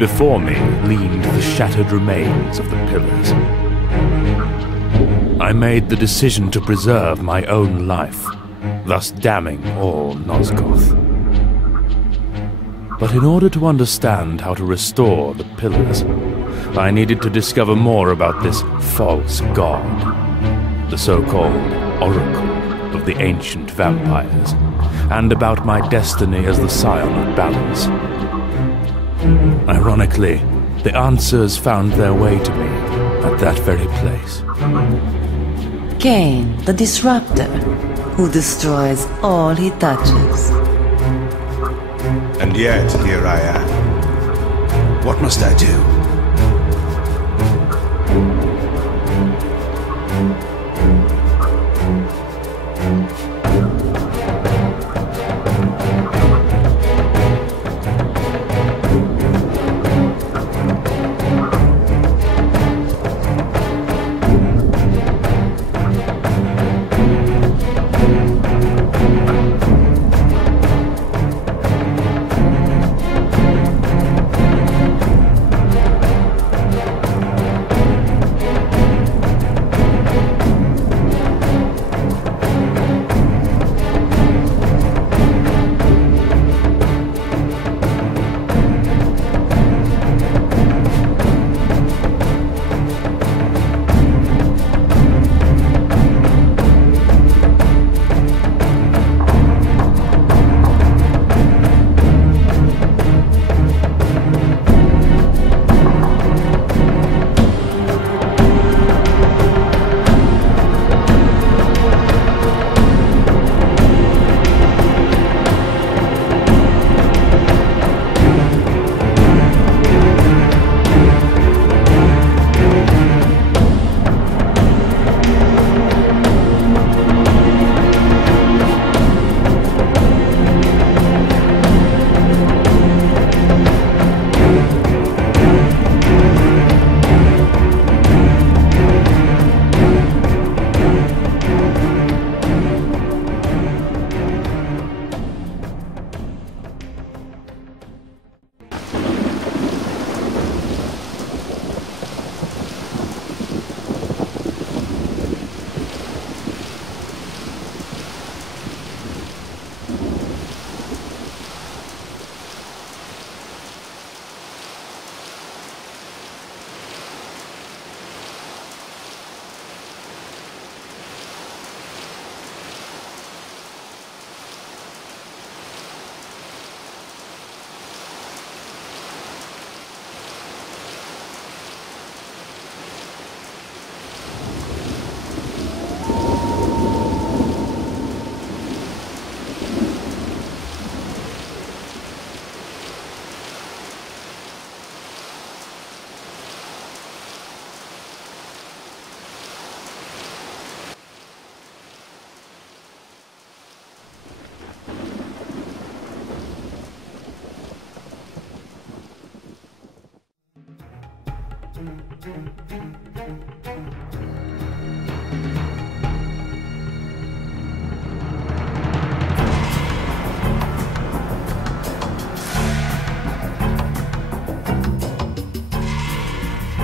Before me leaned the shattered remains of the pillars. I made the decision to preserve my own life, thus damning all Nosgoth. But in order to understand how to restore the pillars, I needed to discover more about this false god, the so-called Oracle of the ancient vampires, and about my destiny as the scion of balance. Ironically, the answers found their way to me at that very place. Kain, the disruptor, who destroys all he touches. And yet, here I am. What must I do?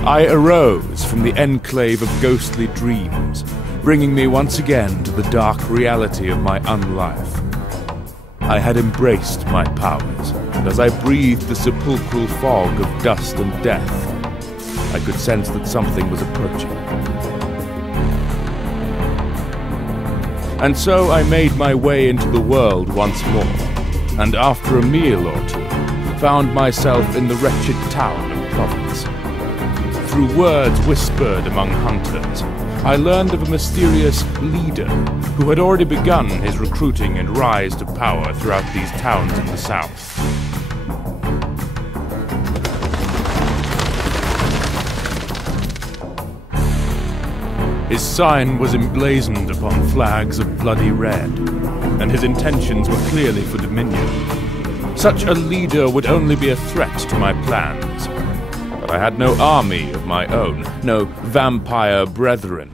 I arose from the enclave of ghostly dreams, bringing me once again to the dark reality of my unlife. I had embraced my powers, and as I breathed the sepulchral fog of dust and death, I could sense that something was approaching. And so I made my way into the world once more, and after a meal or two, found myself in the wretched town of Province. Through words whispered among hunters, I learned of a mysterious leader who had already begun his recruiting and rise to power throughout these towns in the south. His sign was emblazoned upon flags of bloody red, and his intentions were clearly for dominion. Such a leader would only be a threat to my plans. But I had no army of my own, no vampire brethren.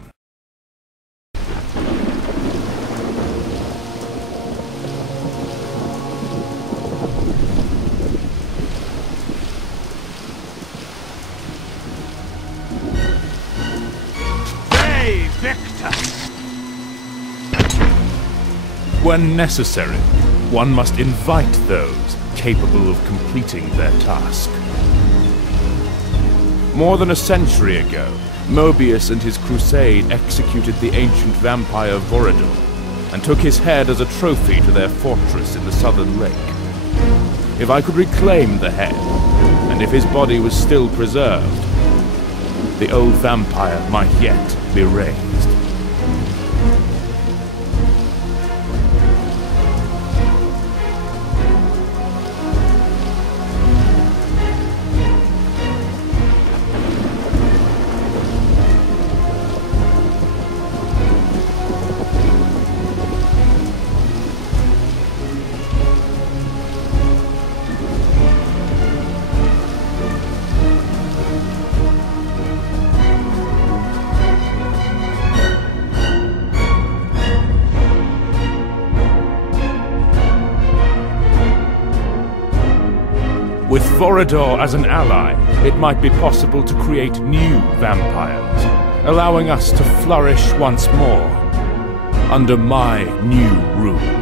when necessary, one must invite those capable of completing their task. More than a century ago, Mobius and his crusade executed the ancient vampire Vorador and took his head as a trophy to their fortress in the southern lake. If I could reclaim the head, and if his body was still preserved, the old vampire might yet be raised. With Vorador as an ally, it might be possible to create new vampires, allowing us to flourish once more under my new rule.